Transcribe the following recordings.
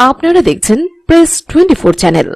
আপনারা দেখছেন press 24 channel.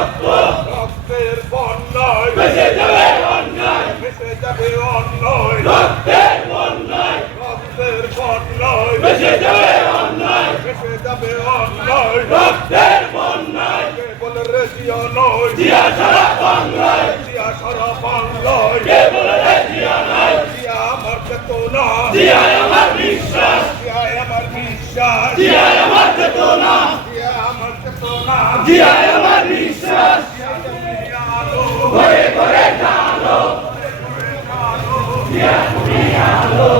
রক্তের বন্যায় ভেসে যাবে অন্যায়, ভেসে যাবে অন্যায়, রক্তের বন্যায়, রক্তের বন্যায় ভেসে যাবে অন্যায়, ভেসে যাবে অন্যায়, রক্তের বন্যায়। কেবল রেজিয়া নয়, জিয়া সারা বাংলায়, জিয়া সারা বাংলায়, কেবল রেজিয়া নয়, জিয়া আমার চেতনা, জিয়া আমার বিশ্বাস, জিয়া আমার বিশ্বাস, জিয়া আমার চেতনা, জিয়া আমার চেতনা, জিয়া আমার বিশ্বাস। ঘরে ঘরে জানো, ঘরে ঘরে জানো, জিয়া তুমি আলো।